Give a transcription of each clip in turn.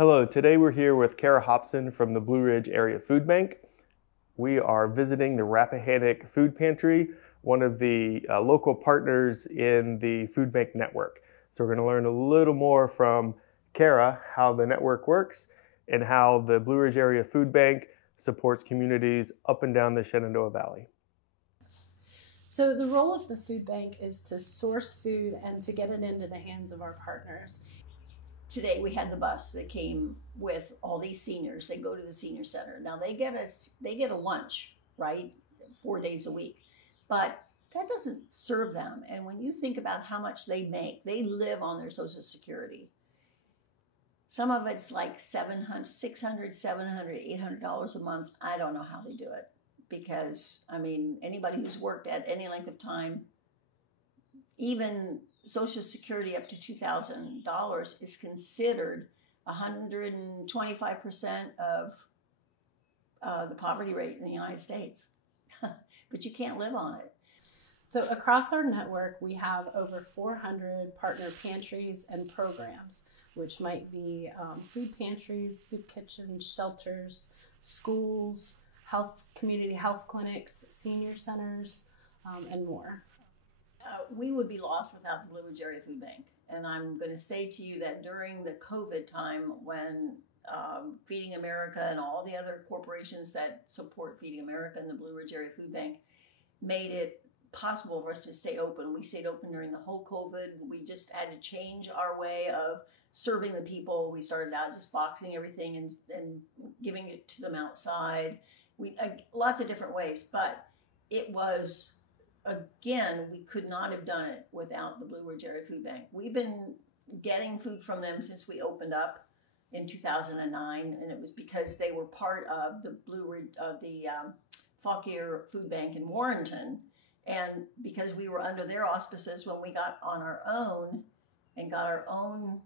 Hello, today we're here with Kara Hobson from the Blue Ridge Area Food Bank. We are visiting the Rappahannock Food Pantry, one of the local partners in the food bank network. So we're going to learn a little more from Kara how the network works and how the Blue Ridge Area Food Bank supports communities up and down the Shenandoah Valley. So the role of the food bank is to source food and to get it into the hands of our partners. Today we had the bus that came with all these seniors. They go to the senior center. Now they get a lunch, right? 4 days a week. But that doesn't serve them. And when you think about how much they make, they live on their Social Security. Some of it's like $600, $700, $800 a month. I don't know how they do it. Because, I mean, anybody who's worked at any length of time, even Social Security up to $2,000 is considered 125% of the poverty rate in the United States. But you can't live on it. So across our network, we have over 400 partner pantries and programs, which might be food pantries, soup kitchens, shelters, schools, community health clinics, senior centers, and more. We would be lost without the Blue Ridge Area Food Bank. And I'm going to say to you that during the COVID time when Feeding America and all the other corporations that support Feeding America and the Blue Ridge Area Food Bank made it possible for us to stay open. We stayed open during the whole COVID. We just had to change our way of serving the people. We started out just boxing everything and giving it to them outside. Lots of different ways, but it was, again, we could not have done it without the Blue Ridge Area Food Bank. We've been getting food from them since we opened up in 2009, and it was because they were part of the Fauquier Food Bank in Warrenton, and because we were under their auspices when we got on our own and got our own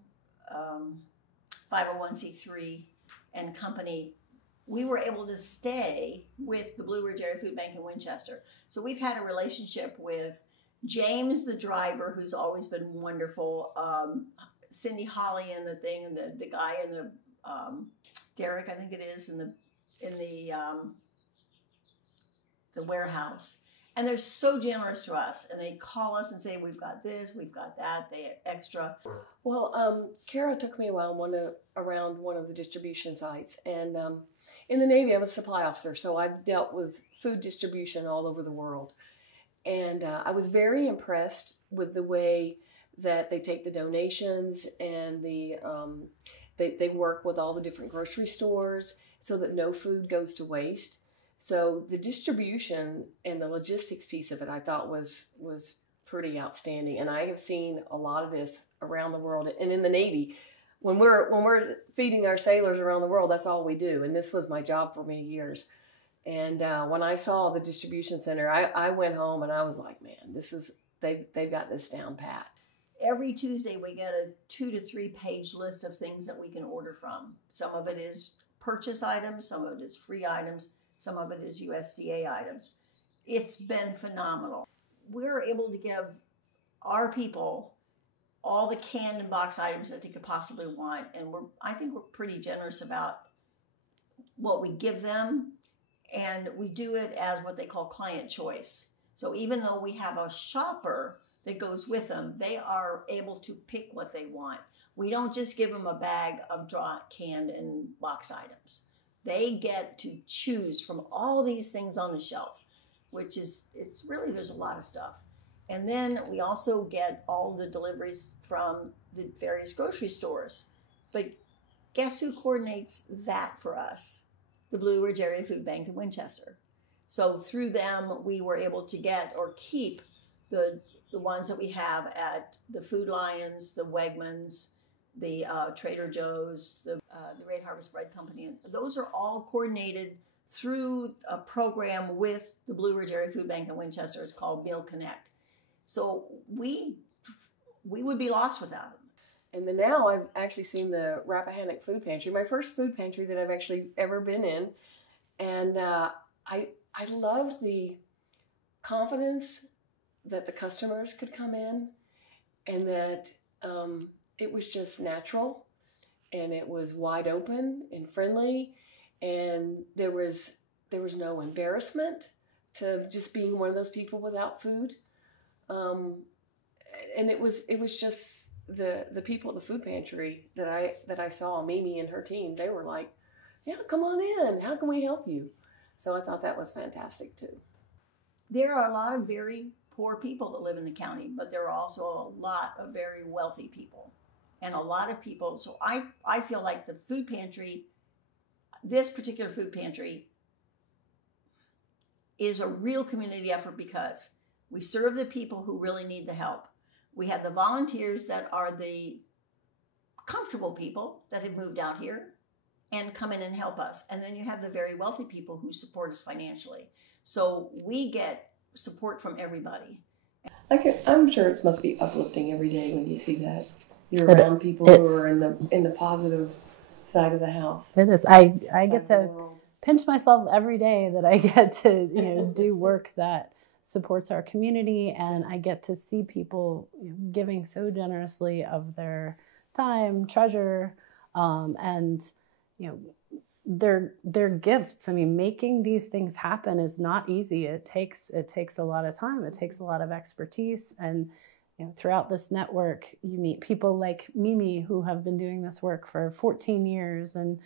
501c3 and company, we were able to stay with the Blue Ridge Area Food Bank in Winchester. So we've had a relationship with James, the driver, who's always been wonderful, Cindy Holly and the thing, and the guy in the Derek, I think it is, in the warehouse. And they're so generous to us, and they call us and say, we've got this, we've got that, they have extra. Well, Kara took me a while around one of the distribution sites, and in the Navy I was a supply officer, so I've dealt with food distribution all over the world. And I was very impressed with the way that they take the donations and they work with all the different grocery stores so that no food goes to waste. So the distribution and the logistics piece of it, I thought was pretty outstanding. And I have seen a lot of this around the world. And in the Navy, when we're feeding our sailors around the world, that's all we do. And this was my job for many years. And when I saw the distribution center, I went home and I was like, man, they've got this down pat. Every Tuesday we get a 2 to 3 page list of things that we can order from. Some of it is purchase items, some of it is free items. Some of it is USDA items. It's been phenomenal. We're able to give our people all the canned and box items that they could possibly want. And I think we're pretty generous about what we give them. And we do it as what they call client choice. So even though we have a shopper that goes with them, they are able to pick what they want. We don't just give them a bag of dry canned and box items. They get to choose from all these things on the shelf, which is, there's a lot of stuff. And then we also get all the deliveries from the various grocery stores. But guess who coordinates that for us? The Blue Ridge Area Food Bank in Winchester. So through them, we were able to get or keep the ones that we have at the Food Lions, the Wegmans, the Trader Joe's, the Red Harvest Bread Company. And those are all coordinated through a program with the Blue Ridge Area Food Bank in Winchester. It's called Meal Connect. So we would be lost without them. And then now I've actually seen the Rappahannock Food Pantry, my first food pantry that I've actually ever been in. And I loved the confidence that the customers could come in and that it was just natural and it was wide open and friendly, and there was no embarrassment to just being one of those people without food. And it was just the people at the food pantry that I saw, Mimi and her team. They were like, "Yeah, come on in. How can we help you?" So I thought that was fantastic too. There are a lot of very poor people that live in the county, but there are also a lot of very wealthy people, and a lot of people. So I feel like the food pantry, this particular food pantry, is a real community effort because we serve the people who really need the help. We have the volunteers that are the comfortable people that have moved out here and come in and help us. And then you have the very wealthy people who support us financially. So we get support from everybody. I'm sure it must be uplifting every day when you see that. You're around people who are in the positive side of the house. It is. I get to pinch myself every day that I get to do work that supports our community, and I get to see people giving so generously of their time, treasure, and their gifts. I mean, making these things happen is not easy. It takes a lot of time. It takes a lot of expertise, and throughout this network, you meet people like Mimi who have been doing this work for 14 years and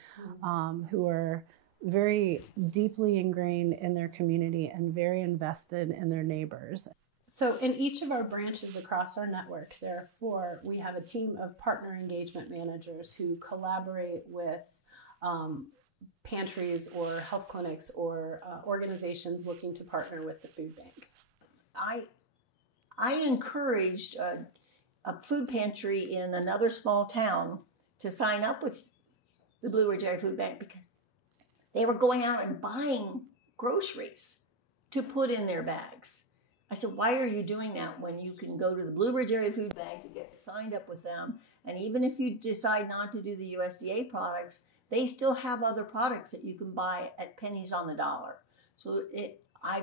who are very deeply ingrained in their community and very invested in their neighbors. So in each of our branches across our network, therefore, we have a team of partner engagement managers who collaborate with pantries or health clinics or organizations looking to partner with the food bank. I encouraged a food pantry in another small town to sign up with the Blue Ridge Area Food Bank because they were going out and buying groceries to put in their bags. I said, why are you doing that when you can go to the Blue Ridge Area Food Bank and get signed up with them? And even if you decide not to do the USDA products, they still have other products that you can buy at pennies on the dollar. So I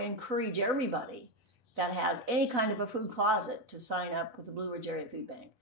encourage everybody that has any kind of a food closet to sign up with the Blue Ridge Area Food Bank.